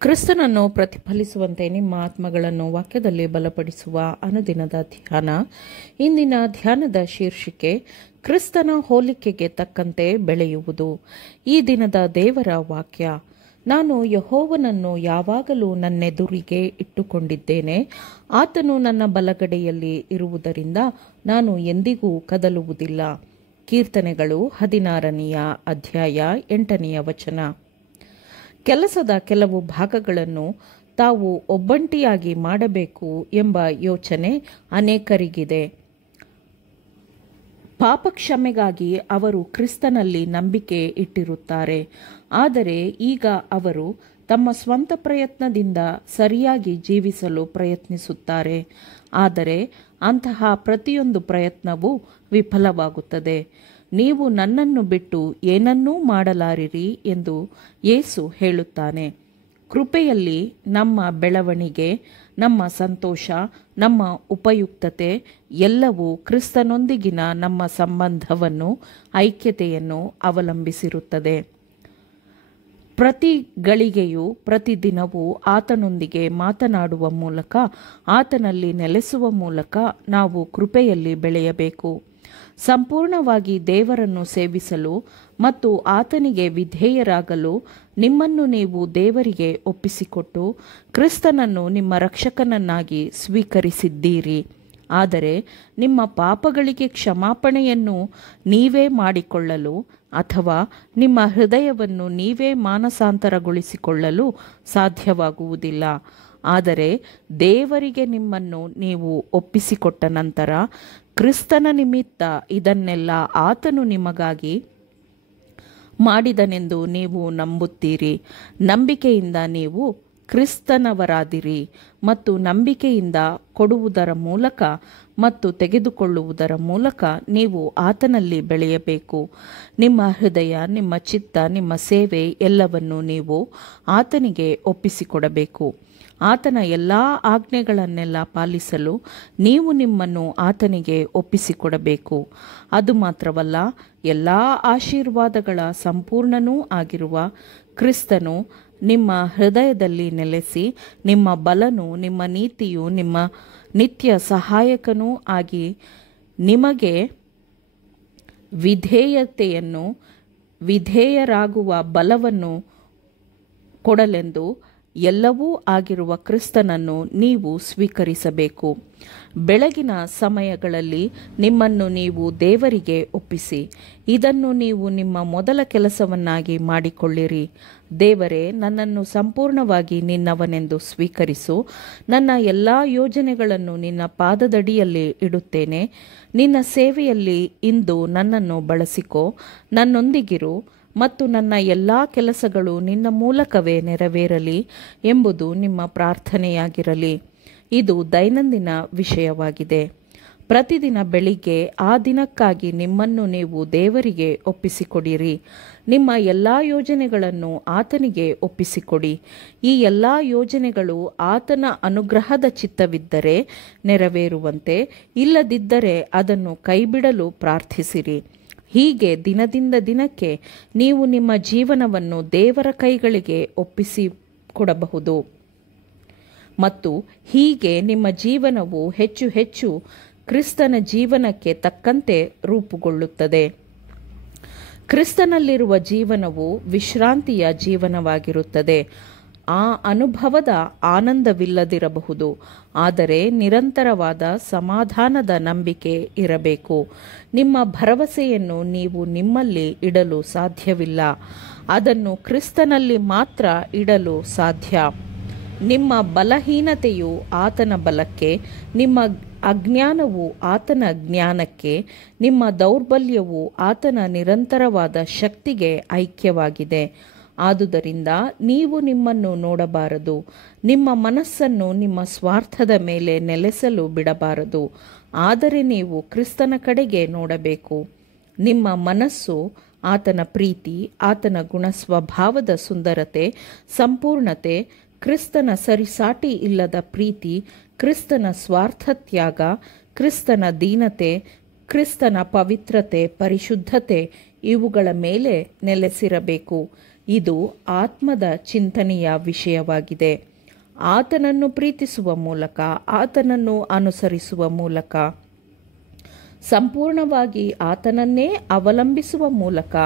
ಕ್ರಿಸ್ತನನ್ನು ಪ್ರತಿಫಲಿಸುವಂತೆ ನಿಮ್ಮ ಆತ್ಮಗಳನ್ನು ವಾಕ್ಯದಲ್ಲಿ ಬಲಪಡಿಸುವ ಅನುದಿನದ ಧ್ಯಾನ. ಇಂದಿನ ಧ್ಯಾನದ ಶೀರ್ಷಿಕೆ ಕ್ರಿಸ್ತನ ಹೋಲಿಕೆಗೆ ತಕ್ಕಂತೆ ಬೆಳೆಯುವುದು. ಈ ದಿನದ ದೇವರ ವಾಕ್ಯ: ನಾನು ಯೆಹೋವನನ್ನು ಯಾವಾಗಲೂ ನನ್ನೆದುರಿಗೆ ಇಟ್ಟುಕೊಂಡಿದ್ದೇನೆ. ಆತನು ನನ್ನ ಬಲಗಡೆಯಲ್ಲಿ ಇರುವುದರಿಂದ ನಾನು ಎಂದಿಗೂ ಕದಲುವುದಿಲ್ಲ. ಕೀರ್ತನೆಗಳು 16ನೇ ಅಧ್ಯಾಯ 8ನೇ ವಚನ. ಕೆಲಸದ ಕೆಲವು ಭಾಗಗಳನ್ನು ತಾವು ಒಬ್ಬಂಟಿಯಾಗಿ ಮಾಡಬೇಕು ಎಂಬ ಯೋಚನೆ ಅನೇಕರಿಗಿದೆ. ಪಾಪಕ್ಷಮೆಗಾಗಿ ಅವರು ಕ್ರಿಸ್ತನಲ್ಲಿ ನಂಬಿಕೆ ಇಟ್ಟಿರುತ್ತಾರೆ. ಆದರೆ ಈಗ ಅವರು ತಮ್ಮ ಸ್ವಂತ ಪ್ರಯತ್ನದಿಂದ ಸರಿಯಾಗಿ ಜೀವಿಸಲು ಪ್ರಯತ್ನಿಸುತ್ತಾರೆ. ಆದರೆ ಅಂತಹ ಪ್ರತಿಯೊಂದು ಪ್ರಯತ್ನವೂ ವಿಫಲವಾಗುತ್ತದೆ. ನೀವು ನನ್ನನ್ನು ಬಿಟ್ಟು ಏನನ್ನೂ ಮಾಡಲಾರಿರಿ ಎಂದು ಯೇಸು ಹೇಳುತ್ತಾನೆ. ಕೃಪೆಯಲ್ಲಿ ನಮ್ಮ ಬೆಳವಣಿಗೆ, ನಮ್ಮ ಸಂತೋಷ, ನಮ್ಮ ಉಪಯುಕ್ತತೆ ಎಲ್ಲವೂ ಕ್ರಿಸ್ತನೊಂದಿಗಿನ ನಮ್ಮ ಸಂಬಂಧವನ್ನು, ಐಕ್ಯತೆಯನ್ನು ಅವಲಂಬಿಸಿರುತ್ತದೆ. ಪ್ರತಿ ಗಳಿಗೆಯೂ ಪ್ರತಿದಿನವೂ ಆತನೊಂದಿಗೆ ಮಾತನಾಡುವ ಮೂಲಕ, ಆತನಲ್ಲಿ ನೆಲೆಸುವ ಮೂಲಕ ನಾವು ಕೃಪೆಯಲ್ಲಿ ಬೆಳೆಯಬೇಕು. ಸಂಪೂರ್ಣವಾಗಿ ದೇವರನ್ನು ಸೇವಿಸಲು ಮತ್ತು ಆತನಿಗೆ ವಿಧೇಯರಾಗಲು ನಿಮ್ಮನ್ನು ನೀವು ದೇವರಿಗೆ ಒಪ್ಪಿಸಿಕೊಟ್ಟು ಕ್ರಿಸ್ತನನ್ನು ನಿಮ್ಮ ರಕ್ಷಕನನ್ನಾಗಿ ಸ್ವೀಕರಿಸಿದ್ದೀರಿ. ಆದರೆ ನಿಮ್ಮ ಪಾಪಗಳಿಗೆ ಕ್ಷಮಾಪಣೆಯನ್ನು ನೀವೇ ಮಾಡಿಕೊಳ್ಳಲು ಅಥವಾ ನಿಮ್ಮ ಹೃದಯವನ್ನು ನೀವೇ ಮಾನಸಾಂತರಗೊಳಿಸಿಕೊಳ್ಳಲು ಸಾಧ್ಯವಾಗುವುದಿಲ್ಲ. ಆದರೆ ದೇವರಿಗೆ ನಿಮ್ಮನ್ನು ನೀವು ಒಪ್ಪಿಸಿಕೊಟ್ಟ ನಂತರ ಕ್ರಿಸ್ತನ ನಿಮಿತ್ತ ಇದನ್ನೆಲ್ಲ ಆತನು ನಿಮಗಾಗಿ ಮಾಡಿದನೆಂದು ನೀವು ನಂಬುತ್ತೀರಿ. ನಂಬಿಕೆಯಿಂದ ನೀವು ಕ್ರಿಸ್ತನವರಾದಿರಿ ಮತ್ತು ನಂಬಿಕೆಯಿಂದ ಕೊಡುವುದರ ಮೂಲಕ ಮತ್ತು ತೆಗೆದುಕೊಳ್ಳುವುದರ ಮೂಲಕ ನೀವು ಆತನಲ್ಲಿ ಬೆಳೆಯಬೇಕು. ನಿಮ್ಮ ಹೃದಯ, ನಿಮ್ಮ ಚಿತ್ತ, ನಿಮ್ಮ ಸೇವೆ ಎಲ್ಲವನ್ನು ನೀವು ಆತನಿಗೆ ಒಪ್ಪಿಸಿಕೊಡಬೇಕು. ಆತನ ಎಲ್ಲ ಆಜ್ಞೆಗಳನ್ನೆಲ್ಲ ಪಾಲಿಸಲು ನೀವು ನಿಮ್ಮನ್ನು ಆತನಿಗೆ ಒಪ್ಪಿಸಿಕೊಡಬೇಕು. ಅದು ಮಾತ್ರವಲ್ಲ, ಎಲ್ಲ ಆಶೀರ್ವಾದಗಳ ಸಂಪೂರ್ಣನೂ ಆಗಿರುವ ಕ್ರಿಸ್ತನು ನಿಮ್ಮ ಹೃದಯದಲ್ಲಿ ನೆಲೆಸಿ ನಿಮ್ಮ ಬಲನೂ ನಿಮ್ಮ ನೀತಿಯೂ ನಿಮ್ಮ ನಿತ್ಯ ಸಹಾಯಕನೂ ಆಗಿ ನಿಮಗೆ ವಿಧೇಯರಾಗುವ ಬಲವನ್ನು ಕೊಡಲೆಂದು ಎಲ್ಲವೂ ಆಗಿರುವ ಕ್ರಿಸ್ತನನ್ನು ನೀವು ಸ್ವೀಕರಿಸಬೇಕು. ಬೆಳಗಿನ ಸಮಯಗಳಲ್ಲಿ ನಿಮ್ಮನ್ನು ನೀವು ದೇವರಿಗೆ ಒಪ್ಪಿಸಿ ಇದನ್ನು ನೀವು ನಿಮ್ಮ ಮೊದಲ ಕೆಲಸವನ್ನಾಗಿ ಮಾಡಿಕೊಳ್ಳಿರಿ. ದೇವರೇ, ನನ್ನನ್ನು ಸಂಪೂರ್ಣವಾಗಿ ನಿನ್ನವನೆಂದು ಸ್ವೀಕರಿಸು. ನನ್ನ ಎಲ್ಲ ಯೋಜನೆಗಳನ್ನು ನಿನ್ನ ಪಾದದಡಿಯಲ್ಲಿ ಇಡುತ್ತೇನೆ. ನಿನ್ನ ಸೇವೆಯಲ್ಲಿ ಇಂದು ನನ್ನನ್ನು ಬಳಸಿಕೋ. ನನ್ನೊಂದಿಗಿರು ಮತ್ತು ನನ್ನ ಎಲ್ಲ ಕೆಲಸಗಳು ನಿನ್ನ ಮೂಲಕವೇ ನೆರವೇರಲಿ ಎಂಬುದು ನಿಮ್ಮ ಪ್ರಾರ್ಥನೆಯಾಗಿರಲಿ. ಇದು ದೈನಂದಿನ ವಿಷಯವಾಗಿದೆ. ಪ್ರತಿದಿನ ಬೆಳಿಗ್ಗೆ ಆ ದಿನಕ್ಕಾಗಿ ನಿಮ್ಮನ್ನು ನೀವು ದೇವರಿಗೆ ಒಪ್ಪಿಸಿಕೊಡಿರಿ. ನಿಮ್ಮ ಎಲ್ಲ ಯೋಜನೆಗಳನ್ನು ಆತನಿಗೆ ಒಪ್ಪಿಸಿಕೊಡಿ. ಈ ಎಲ್ಲ ಯೋಜನೆಗಳು ಆತನ ಅನುಗ್ರಹದ ಚಿತ್ತವಿದ್ದರೆ ನೆರವೇರುವಂತೆ, ಇಲ್ಲದಿದ್ದರೆ ಅದನ್ನು ಕೈಬಿಡಲು ಪ್ರಾರ್ಥಿಸಿರಿ. ಹೀಗೆ ದಿನದಿಂದ ದಿನಕ್ಕೆ ನೀವು ನಿಮ್ಮ ಜೀವನವನ್ನು ದೇವರ ಕೈಗಳಿಗೆ ಒಪ್ಪಿಸಿಕೊಡಬಹುದು ಮತ್ತು ಹೀಗೆ ನಿಮ್ಮ ಜೀವನವು ಹೆಚ್ಚು ಹೆಚ್ಚು ಕ್ರಿಸ್ತನ ಜೀವನಕ್ಕೆ ತಕ್ಕಂತೆ ರೂಪುಗೊಳ್ಳುತ್ತದೆ. ಕ್ರಿಸ್ತನಲ್ಲಿರುವ ಜೀವನವು ವಿಶ್ರಾಂತಿಯ ಜೀವನವಾಗಿರುತ್ತದೆ. ಆ ಅನುಭವದ ಆನಂದವಿಲ್ಲದಿರಬಹುದು, ಆದರೆ ನಿರಂತರವಾದ ಸಮಾಧಾನದ ನಂಬಿಕೆ ಇರಬೇಕು. ನಿಮ್ಮ ಭರವಸೆಯನ್ನು ನೀವು ನಿಮ್ಮಲ್ಲಿ ಇಡಲು ಸಾಧ್ಯವಿಲ್ಲ, ಅದನ್ನು ಕ್ರಿಸ್ತನಲ್ಲಿ ಮಾತ್ರ ಇಡಲು ಸಾಧ್ಯ. ನಿಮ್ಮ ಬಲಹೀನತೆಯು ಆತನ ಬಲಕ್ಕೆ, ನಿಮ್ಮ ಅಜ್ಞಾನವು ಆತನ ಜ್ಞಾನಕ್ಕೆ, ನಿಮ್ಮ ದೌರ್ಬಲ್ಯವು ಆತನ ನಿರಂತರವಾದ ಶಕ್ತಿಗೆ ಐಕ್ಯವಾಗಿದೆ. ಆದುದರಿಂದ ನೀವು ನಿಮ್ಮನ್ನು ನೋಡಬಾರದು, ನಿಮ್ಮ ಮನಸ್ಸನ್ನು ನಿಮ್ಮ ಸ್ವಾರ್ಥದ ಮೇಲೆ ನೆಲೆಸಲು ಬಿಡಬಾರದು. ಆದರೆ ನೀವು ಕ್ರಿಸ್ತನ ಕಡೆಗೆ ನೋಡಬೇಕು. ನಿಮ್ಮ ಮನಸ್ಸು ಆತನ ಪ್ರೀತಿ, ಆತನ ಗುಣಸ್ವಭಾವದ ಸುಂದರತೆ, ಸಂಪೂರ್ಣತೆ, ಕ್ರಿಸ್ತನ ಸರಿಸಾಟಿ ಇಲ್ಲದ ಪ್ರೀತಿ, ಕ್ರಿಸ್ತನ ಸ್ವಾರ್ಥತ್ಯಾಗ, ಕ್ರಿಸ್ತನ ದೀನತೆ, ಕ್ರಿಸ್ತನ ಪವಿತ್ರತೆ, ಪರಿಶುದ್ಧತೆ ಇವುಗಳ ಮೇಲೆ ನೆಲೆಸಿರಬೇಕು. ಇದು ಆತ್ಮದ ಚಿಂತನೆಯ ವಿಷಯವಾಗಿದೆ. ಆತನನ್ನು ಪ್ರೀತಿಸುವ ಮೂಲಕ, ಆತನನ್ನು ಅನುಸರಿಸುವ ಮೂಲಕ, ಸಂಪೂರ್ಣವಾಗಿ ಆತನನ್ನೇ ಅವಲಂಬಿಸುವ ಮೂಲಕ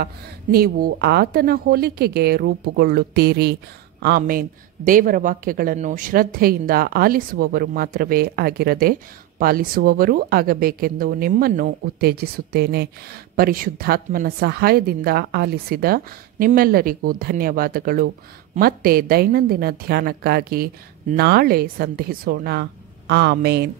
ನೀವು ಆತನ ಹೋಲಿಕೆಗೆ ರೂಪುಗೊಳ್ಳುತ್ತೀರಿ. ಆಮೇನ್. ದೇವರ ವಾಕ್ಯಗಳನ್ನು ಶ್ರದ್ಧೆಯಿಂದ ಆಲಿಸುವವರು ಮಾತ್ರವೇ ಆಗಿರದೆ ಪಾಲಿಸುವವರೂ ಆಗಬೇಕೆಂದು ನಿಮ್ಮನ್ನು ಉತ್ತೇಜಿಸುತ್ತೇನೆ. ಪರಿಶುದ್ಧಾತ್ಮನ ಸಹಾಯದಿಂದ ಆಲಿಸಿದ ನಿಮ್ಮೆಲ್ಲರಿಗೂ ಧನ್ಯವಾದಗಳು. ಮತ್ತೆ ದೈನಂದಿನ ಧ್ಯಾನಕ್ಕಾಗಿ ನಾಳೆ ಸಂಧಿಸೋಣ. ಆಮೇನ್.